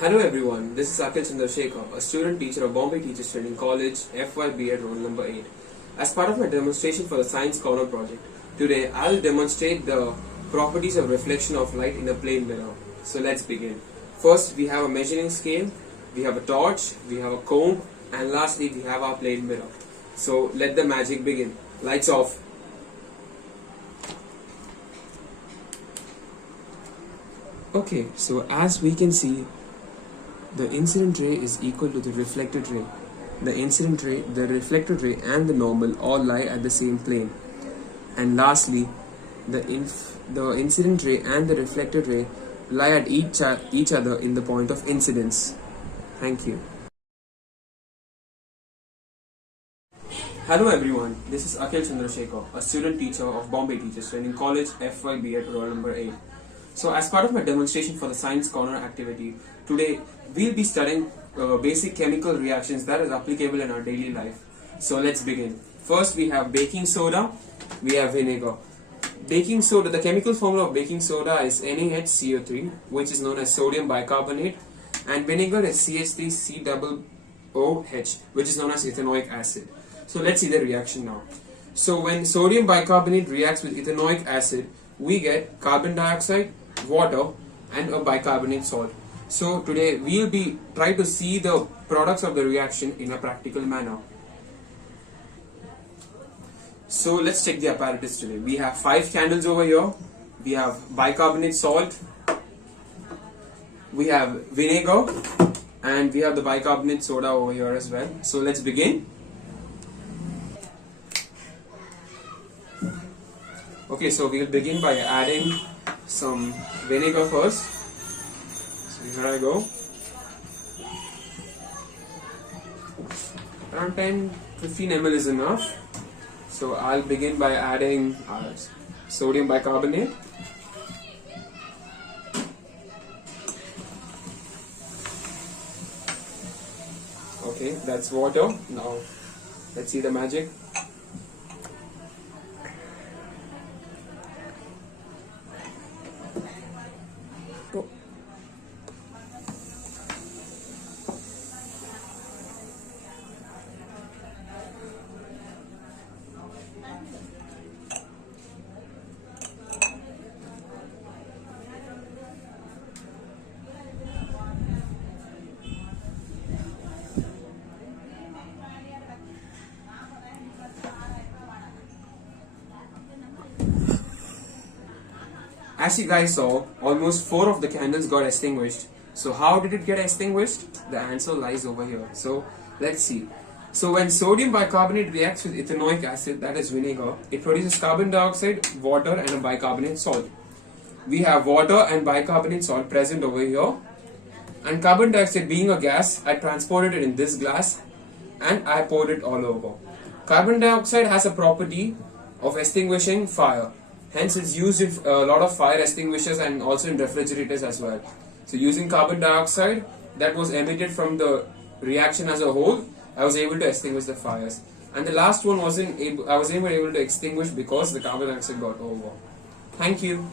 Hello everyone, this is Akhil Chandrasekar, a student teacher of Bombay Teachers Training College, F.Y.B.Ed roll number 8. As part of my demonstration for the Science Corner project, today I'll demonstrate the properties of reflection of light in a plane mirror. So let's begin. First we have a measuring scale, we have a torch, we have a comb, and lastly we have our plane mirror. So let the magic begin. Lights off. Okay, so as we can see, the incident ray is equal to the reflected ray. The incident ray, the reflected ray and the normal all lie at the same plane. And lastly, the incident ray and the reflected ray lie at each other in the point of incidence. Thank you. Hello everyone, this is Akhil Chandrasekar, a student teacher of Bombay Teachers Training College, F.Y.B.Ed roll number 8. So as part of my demonstration for the Science Corner activity, today we'll be studying basic chemical reactions that is applicable in our daily life. So let's begin. First we have baking soda, we have vinegar. Baking soda, the chemical formula of baking soda is NaHCO3, which is known as sodium bicarbonate, and vinegar is CH3COOH, which is known as ethanoic acid. So let's see the reaction now. So when sodium bicarbonate reacts with ethanoic acid, we get carbon dioxide, water, and a bicarbonate salt. So today we'll be trying to see the products of the reaction in a practical manner. So let's check the apparatus today. We have 5 candles over here. We have bicarbonate salt. We have vinegar, and we have the bicarbonate soda over here as well. So let's begin. Okay, so we'll begin by adding some vinegar first. So here I go. Around 10-15 ml is enough. So I'll begin by adding sodium bicarbonate. Okay, that's water. Now let's see the magic. As you guys saw, almost 4 of the candles got extinguished. So how did it get extinguished? The answer lies over here. So let's see. So when sodium bicarbonate reacts with ethanoic acid, that is vinegar, it produces carbon dioxide, water, and a bicarbonate salt. We have water and bicarbonate salt present over here. And carbon dioxide being a gas, I transported it in this glass and I poured it all over. Carbon dioxide has a property of extinguishing fire. Hence, it's used in a lot of fire extinguishers and also in refrigerators as well. So, using carbon dioxide that was emitted from the reaction as a whole, I was able to extinguish the fires. And the last one I was able to extinguish because the carbon dioxide got over. Thank you.